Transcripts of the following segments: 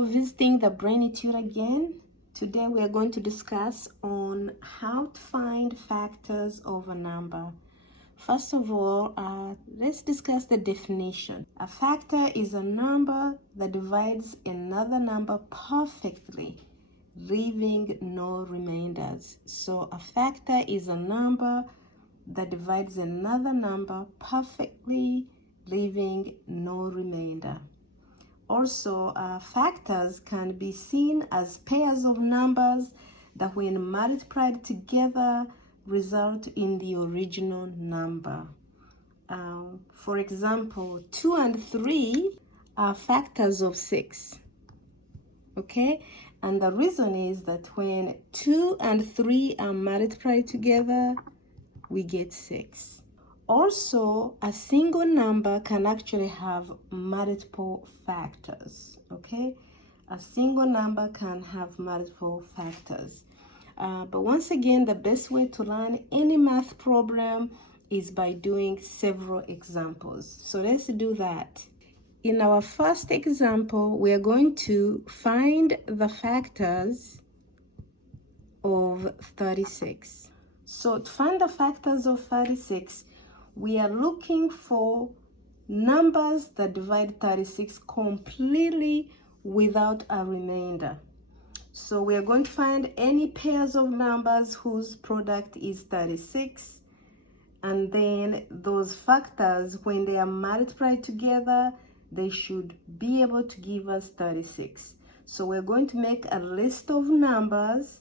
for visiting the Brainy Tutor again. Today we are going to discuss on how to find factors of a number. First of all, let's discuss the definition. A factor is a number that divides another number perfectly, leaving no remainders. So a factor is a number that divides another number perfectly, leaving no remainder. Also, factors can be seen as pairs of numbers that when multiplied together result in the original number. For example, 2 and 3 are factors of 6. Okay, and the reason is that when 2 and 3 are multiplied together, we get 6. Also, a single number can actually have multiple factors, okay? A single number can have multiple factors. But once again, the best way to learn any math problem is by doing several examples. So let's do that. In our first example, we are going to find the factors of 36. So to find the factors of 36, we are looking for numbers that divide 36 completely without a remainder. So we are going to find any pairs of numbers whose product is 36, and then those factors, when they are multiplied together, they should be able to give us 36. So we're going to make a list of numbers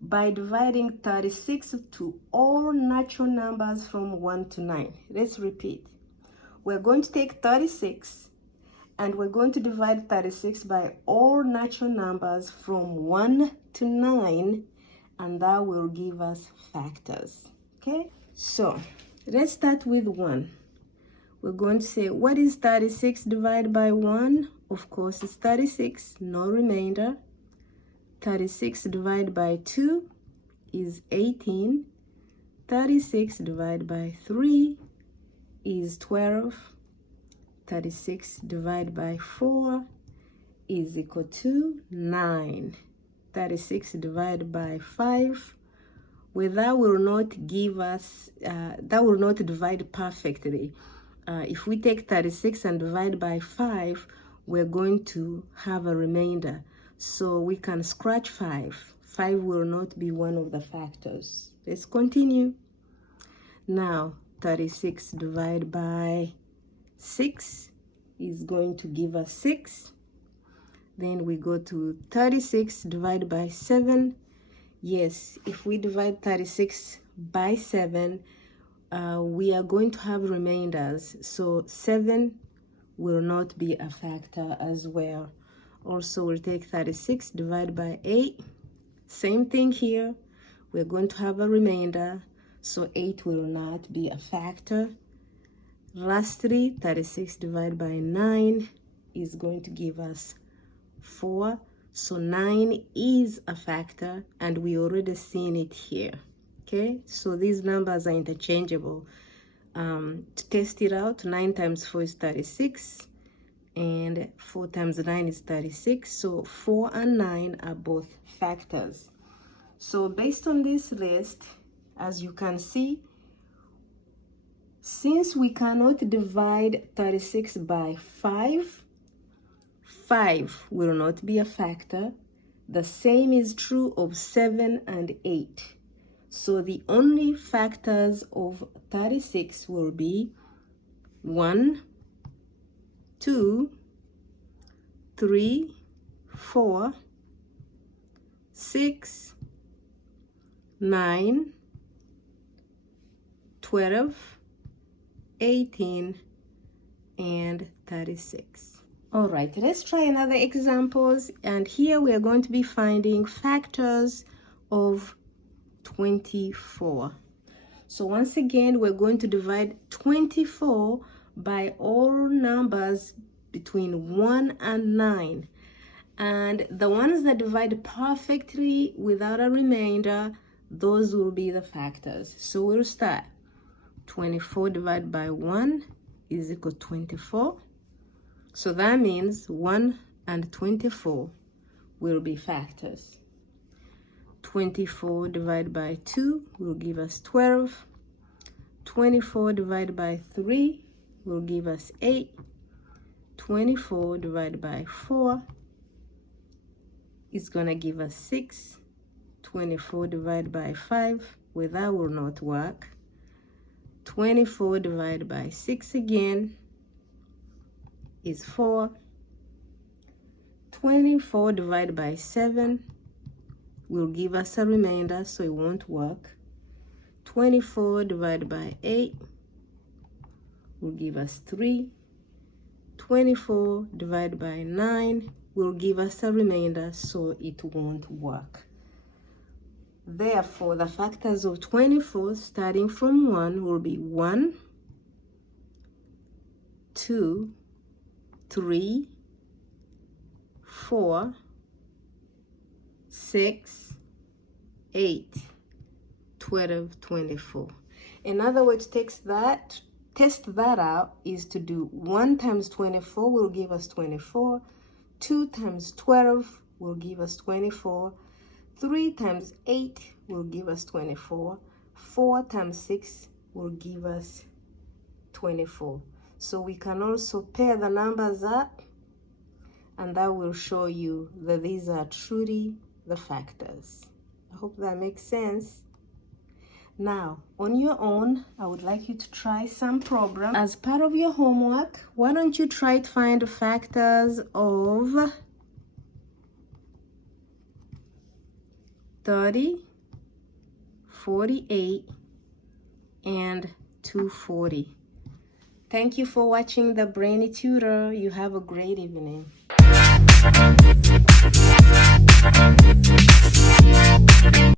by dividing 36 to all natural numbers from 1 to 9. Let's repeat. We're going to take 36 and we're going to divide 36 by all natural numbers from 1 to 9, and that will give us factors. Okay, so let's start with 1. We're going to say, what is 36 divided by 1? Of course, it's 36, no remainder. 36 divided by 2 is 18. 36 divided by 3 is 12. 36 divided by 4 is equal to 9. 36 divided by 5, well, that will not give us, that will not divide perfectly. If we take 36 and divide by 5, we're going to have a remainder. So we can scratch 5. 5 will not be one of the factors. Let's continue. Now, 36 divided by 6 is going to give us 6. Then we go to 36 divided by 7. Yes, if we divide 36 by 7, we are going to have remainders. So 7 will not be a factor as well. Also, we'll take 36 divided by 8. Same thing here. We're going to have a remainder, so 8 will not be a factor. Lastly, 36 divided by 9 is going to give us 4. So 9 is a factor, and we already seen it here. Okay, so these numbers are interchangeable. To test it out, 9 times 4 is 36. And 4 times 9 is 36. So 4 and 9 are both factors. So based on this list, as you can see, since we cannot divide 36 by 5, 5 will not be a factor. The same is true of 7 and 8. So the only factors of 36 will be 1, 2, 3, 4, 6, 9, 12, 18, and 36. All right, let's try another examples. And here we are going to be finding factors of 24. So once again, we're going to divide 24 by all numbers between 1 and 9. And the ones that divide perfectly without a remainder, those will be the factors. So we'll start. 24 divided by 1 is equal to 24. So that means 1 and 24 will be factors. 24 divided by 2 will give us 12. 24 divided by 3 will give us 8. 24 divided by 4 is gonna give us 6. 24 divided by 5, well, that will not work. 24 divided by 6 again is 4. 24 divided by 7 will give us a remainder, so it won't work. 24 divided by 8 will give us 3. 24 divided by 9 will give us a remainder, so it won't work. Therefore, the factors of 24 starting from 1 will be 1, 2, 3, 4, 6, 8, 12, 24. Another way to test that out is to do 1 times 24 will give us 24. 2 times 12 will give us 24. 3 times 8 will give us 24. 4 times 6 will give us 24. So we can also pair the numbers up, and that will show you that these are truly the factors. I hope that makes sense. Now, on your own, I would like you to try some program. As part of your homework, why don't you try to find the factors of 30, 48, and 240. Thank you for watching the Brainy Tutor. You have a great evening.